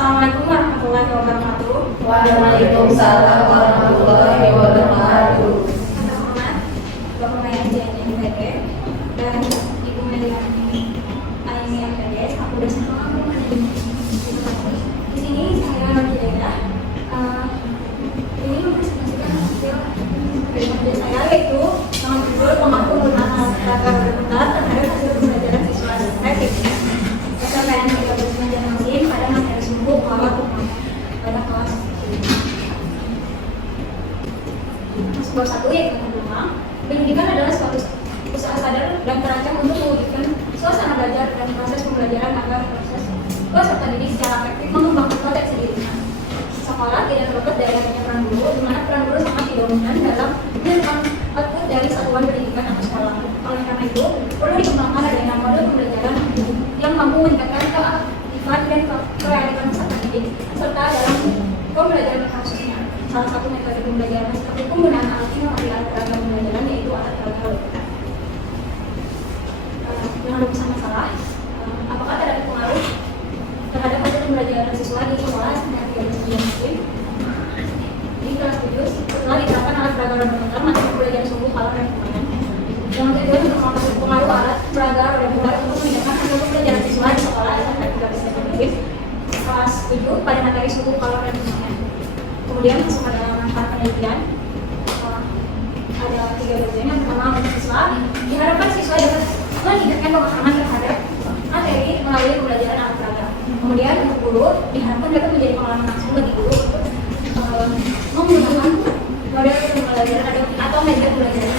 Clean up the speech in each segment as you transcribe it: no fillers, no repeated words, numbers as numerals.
Assalamualaikum warahmatullahi wabarakatuh. Waalaikumsalam warahmatullahi wabarakatuh. Terhormat Bapak Mayang Jaya MPD dan Ibu Melia Aini MPD, aku udah sama di sini saya Jaya. Ini mempresentasikan hasil dari kerja saya, yaitu dengan judul pemangku penggunaan alat peraga berputar terhadap hasil pembelajaran siswa STT SMPN 13 Banjarmasin pada materi sumbu alat pada kelas Skor 1 yaitu tentang pendidikan adalah suatu usaha sadar dan terancam untuk mewujudkan suasana belajar dan proses pembelajaran agar proses peserta didik secara efektif mengembangkan potensi dirinya. Sekolah tidak terlepas dari adanya peran guru, di mana peran guru sangat dominan dalam menentukan output dari satuan pendidikan atau sekolah. Oleh karena itu, perlu dikembangkan adanya model pembelajaran yang mampu meningkatkan keaktifan dan kerealitan peserta didik serta dalam pembelajaran khususnya. Salah satu metode pembelajaran seperti penggunaan alat inovasi alat peraga pembelajaran yaitu alat peraga berputar. Dengan rumus masalah, apakah terdapat pengaruh terhadap hasil pembelajaran siswa di kelas di kelas 7 setelah diterapkan alat peraga berputar materi pembelajaran sumbu kalau rekomendasi. Yang kedua, untuk mengatasi pengaruh alat peraga berputar untuk meningkatkan hasil pembelajaran siswa di sekolah SMK 13 kelas 7 pada materi sumbu kalau rekomendasi. Kemudian masuk pada manfaat penelitian, ada 3 bagian. Yang pertama, untuk siswa diharapkan siswa dapat meningkatkan pemahaman terhadap materi melalui pembelajaran alat peraga. Kemudian untuk guru diharapkan dapat menjadi pengalaman langsung bagi guru untuk menggunakan model pembelajaran atau media pembelajaran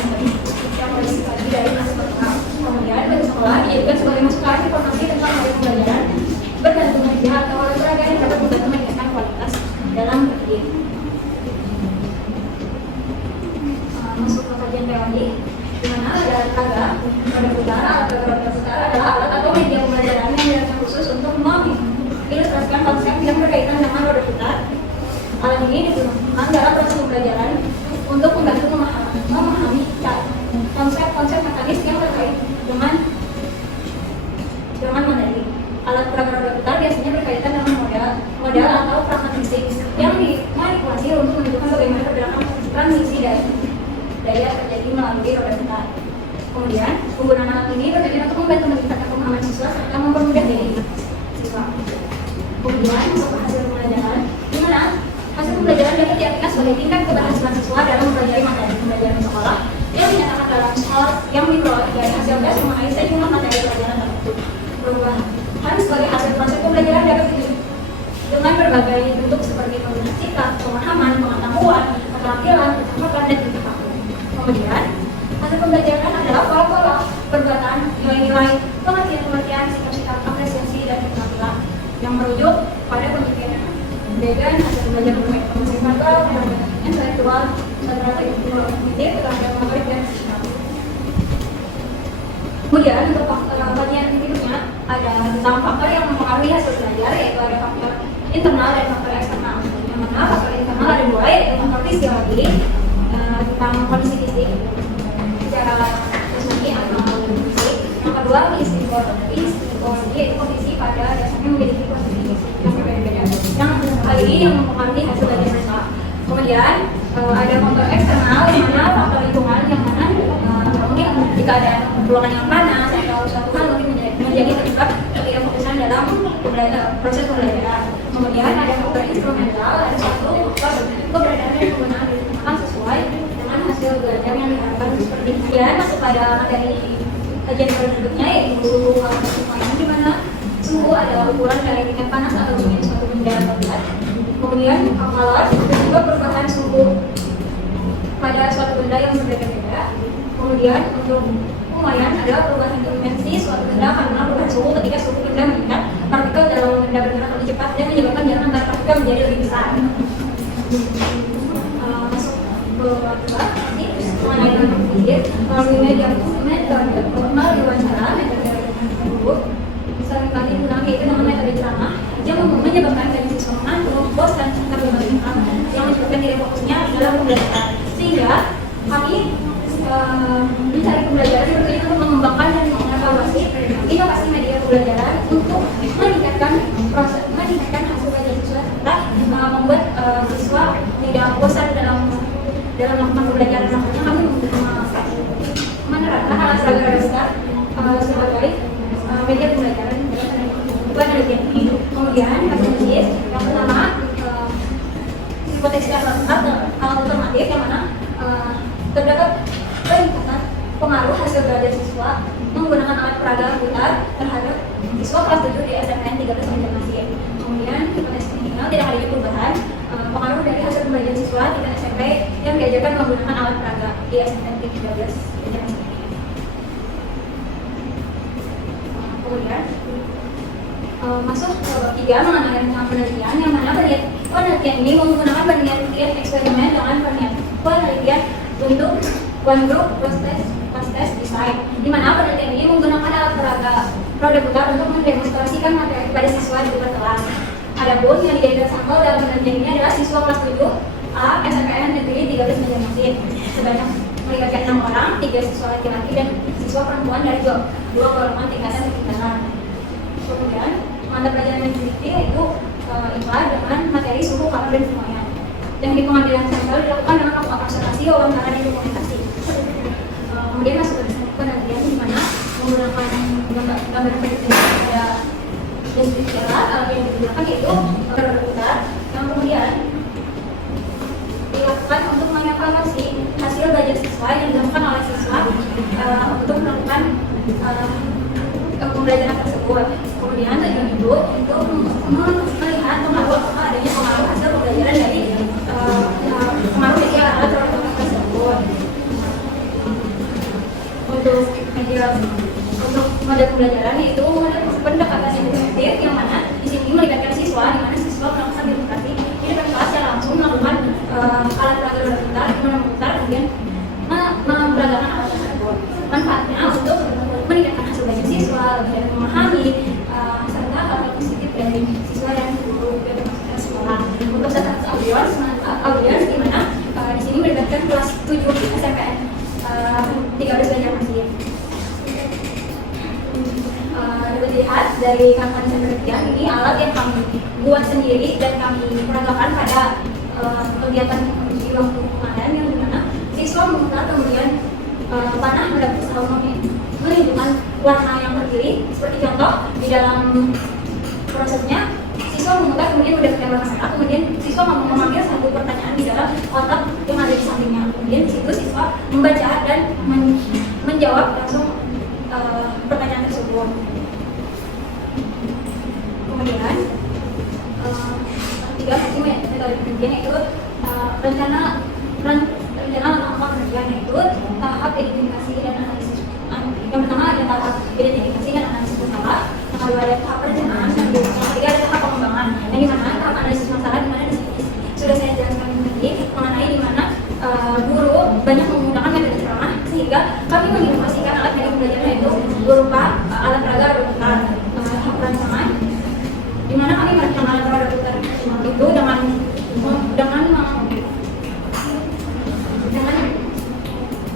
yang terdiri dari hasil pertemuan. Kemudian bagi sekolah dijadikan sebagai masukan informasi tentang model pembelajaran bergantung media atau alat peraga yang dapat membantu meningkatkan kualitas dalam berdidik. Masuk ke kajian teori, di mana ada alat peraga berputar. Alat peraga berputar adalah alat atau media pembelajaran yang dirancang khusus untuk mengilustrasikan konsep yang berkaitan dengan roda putar. Alat ini digunakan dalam proses pembelajaran untuk membantu memahami konsep-konsep mekanis yang terkait dengan materi. Alat peraga roda putar biasanya berkaitan dengan modal atau perangkat fisik yang dimanipulasi untuk menunjukkan bagaimana pergerakan transmisi daya terjadi melalui roda putar. Kemudian, penggunaan alat ini bertujuan untuk membantu meningkatkan pemahaman siswa serta mempermudah diri siswa. Kemudian, masuk hasil pembelajaran, di mana hasil pembelajaran dapat diartikan sebagai tingkat keberhasilan siswa dalam mempelajari materi pembelajaran sekolah yang dinyatakan dalam skor yang diperoleh dari hasil tes mengenai sejumlah materi pelajaran tertentu. Perubahan sebagai hasil proses pembelajaran dapat diwujudkan dengan berbagai bentuk seperti penggunaan sikap, pemahaman, pengetahuan, keterampilan, kecepatan, dan kecepatan. Kemudian, hasil pembelajaran adalah pola-pola perbuatan, nilai-nilai, pengertian-pengertian, sikap-sikap, apresiasi, dan keterampilan yang merujuk pada pemikiran. Kemudian, hasil pembelajaran berbagai konsep verbal, intelektual, intelektual, kognitif, keterampilan motorik, dan sikap. Kemudian, untuk bagian berikutnya ada tentang faktor yang mempengaruhi hasil belajar, yaitu ada faktor internal dan faktor eksternal. Yang mana faktor internal ada dua, yaitu faktor fisiologi tentang kondisi fisik secara fisiologi atau fisik. Yang kedua, psikologi yaitu kondisi pada dasarnya memiliki kondisi fisik yang berbeda-beda. Yang kali ini yang mempengaruhi hasil belajar mereka. Kemudian ada faktor eksternal yang mana faktor lingkungan yang mana mungkin jika ada ruangan yang panas atau suatu hal mungkin menjadi penyebab ketidakfokusan dalam proses pembelajaran. Kemudian ada faktor instrumental, ada suatu faktor keberadaan dan penggunaan yang sesuai dengan hasil belajar yang diharapkan seperti kemudian masuk pada materi kajian berikutnya yaitu lingkungan, di mana suhu adalah ukuran dari tingkat panas atau dingin suatu benda atau zat. Kemudian kalor dan juga perubahan suhu pada suatu benda yang berbeda-beda. Kemudian untuk lumayan adalah perubahan dimensi suatu benda karena perubahan suhu ketika suhu benda meningkat, partikel dalam benda bergerak lebih cepat dan menyebabkan jarak antara partikel menjadi lebih besar. Masuk ke ini mengenai dampak fisik melalui media metode formal diwawancara, metode guru seringkali digunakan yaitu dengan metode ceramah yang menyebabkan dari siswa mengantuk, bosan, serta berbagai hal yang menyebabkan diri fokusnya dalam pembelajaran. Sehingga kami mencari pembelajaran bertujuan untuk mengembangkan dan mengevaluasi inovasi media pembelajaran untuk meningkatkan hasil belajar dalam melakukan pembelajaran makanya kami menerapkan alat peraga dasar sebagai media pembelajaran bukan penelitian ini. Kemudian yang pertama potensial alternatif yang mana terdapat peningkatan pengaruh hasil belajar siswa menggunakan alat peraga putar terhadap siswa kelas 7 di SMPN 13 Banjarmasin. Kemudian hipotesis minimal tidak adanya perubahan pengaruh dari hasil pembelajaran siswa tingkat SMP yang diajarkan menggunakan alat peraga di SMPN 13 Banjarmasin. Kemudian masuk ke bab 3 mengenai tentang penelitian yang mana penelitian ini menggunakan penelitian eksperimen dengan penelitian untuk one group cross-test design, di mana penelitian ini menggunakan alat peraga roda putar untuk mendemonstrasikan materi pada siswa di luar kelas. Adapun yang dijadikan sampel dalam penelitian ini adalah siswa kelas 7A SMPN Negeri 13 Banjarmasin sebanyak melibatkan 6 orang, 3 siswa laki-laki dan siswa perempuan dari dua golongan tingkatan ketinggalan. Kemudian mata pelajaran yang diikuti yaitu IPA dengan materi suhu, kalor, dan semuanya. Dan di pengambilan sampel dilakukan dengan observasi, wawancara, dan dokumentasi. Kemudian masuk ke penelitian di mana menggunakan gambar penelitian pada deskripsi alat yang digunakan yaitu roda putar yang kemudian dilakukan untuk mengevaluasi hasil belajar siswa yang dilakukan oleh siswa untuk melakukan pembelajaran tersebut. Kemudian tujuan itu untuk melihat pengaruh adanya pengaruh hasil pembelajaran dari pengaruh dari alat roda putar tersebut. Untuk model pembelajaran yaitu model pendekatan induktif yang mana di sini melibatkan siswa, di mana siswa melakukan edukasi di depan kelas yang langsung melakukan alat peraga roda putar, memutar kemudian memperagakan alat tersebut. Manfaatnya untuk meningkatkan hasil belajar siswa, lebih memahami serta hal positif dari siswa dan guru dan masyarakat sekolah. Untuk status audiens di mana di sini melibatkan kelas 7 SMPN 13 Banjarmasin. Dapat dilihat dari kampanye penelitian ini alat yang kami buat sendiri dan kami peragakan pada kegiatan di waktu kemarin yang dimana siswa memutar kemudian panah mendapat usaha menunjukkan warna yang terpilih. Seperti contoh di dalam prosesnya siswa memutar kemudian mendapatkan warna merah, kemudian siswa mengambil satu pertanyaan di dalam kotak yang ada di sampingnya, kemudian di situ siswa membaca dan menjawab langsung pertanyaan tersebut. Kemudian tiga metode penelitian yaitu rencana langkah penelitian yaitu tahap identifikasi dan analisis. Yang pertama ada tahap identifikasi dan analisis masalah, yang kedua ada tahap perencanaan, dan yang ketiga ada tahap pengembangan. Yang dimana tahap analisis masalah dimana di sini sudah saya jelaskan tadi mengenai dimana guru banyak menggunakan metode ceramah sehingga kami menginovasikan alat media pembelajaran yaitu berupa alat peraga roda putar. Tahap perencanaan di mana kami merancang alat roda putar itu dengan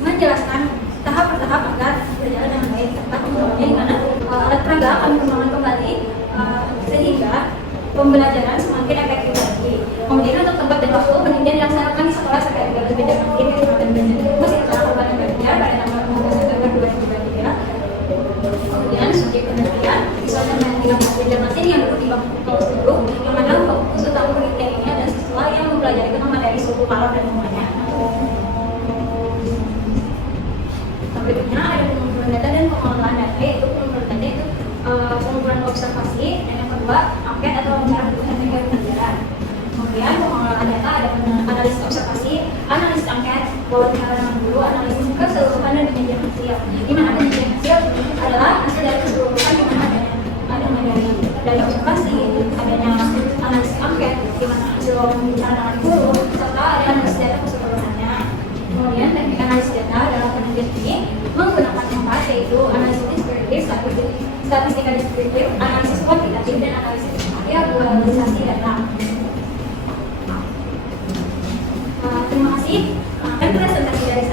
menjelaskan tahap per tahap agar berjalan dengan baik. Serta kemudian di mana alat peraga kami kembangkan kembali sehingga pembelajaran semakin efektif lagi. Kemudian untuk tempat dan waktu penelitian dilaksanakan di sekolah SMPN 13 Banjarmasin Kabupaten Banjarmasin Kabupaten Banjar pada tanggal 15 September 2023. Kemudian subjek penelitian siswa SMPN 13 Banjarmasin yang duduk di bangku kelas 10, yang mana fokus utama penelitian ini adalah siswa yang mempelajari tentang materi suhu, kalor, dan semuanya. Berikutnya ada pengumpulan data dan pengolahan data, yaitu pengumpulan data itu pengumpulan observasi, dan yang kedua angket atau wawancara kebutuhan teknik pelajaran. Kemudian pengolahan data ada analisis observasi, analisis angket, wawancara dengan guru, analisis keseluruhan dan penyajian hasil. Di mana penyajian hasil adalah hasil dari keseluruhan di mana adanya dari observasi, adanya analisis angket, di mana hasil wawancara dengan guru, serta ada analisis data keseluruhannya. Kemudian teknik analisis data dalam penelitian ini menggunakan empat, yaitu analisis deskriptif, statistika deskriptif, analisis kuantitatif, dan analisis viabilisasi data. Terima kasih. Kan presentasi dari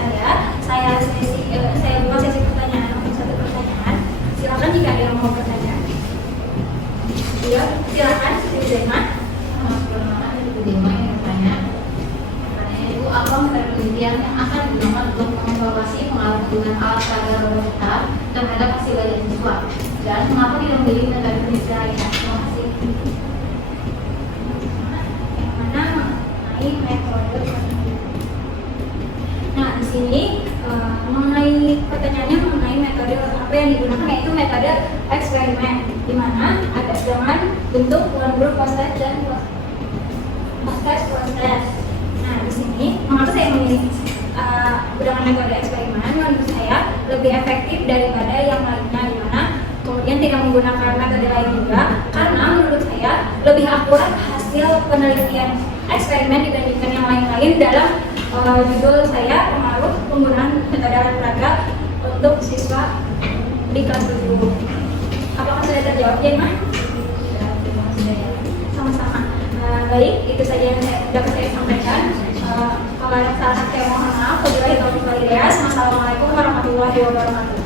saya buka sesi pertanyaan untuk satu pertanyaan. Silakan jika ada yang mau bertanya. Iya, silakan. Yang bertanya itu apa metode penelitian metode eksperimen di mana ada dengan bentuk one group post test dan post test. Nah, di sini mengapa saya memilih dengan metode eksperimen? Menurut saya lebih efektif daripada yang lainnya, di mana kemudian tidak menggunakan metode lain juga, karena menurut saya lebih akurat hasil penelitian eksperimen dibandingkan yang lain-lain. Dalam judul saya pengaruh penggunaan metode olahraga untuk siswa di kelas 7. Apakah sudah terjawab, Jema? Sama-sama. Baik, itu saja yang dapat saya sampaikan. Kalau ada salah saya mohon maaf. Wabillahi taufiq wal hidayah. Wassalamualaikum warahmatullahi wabarakatuh.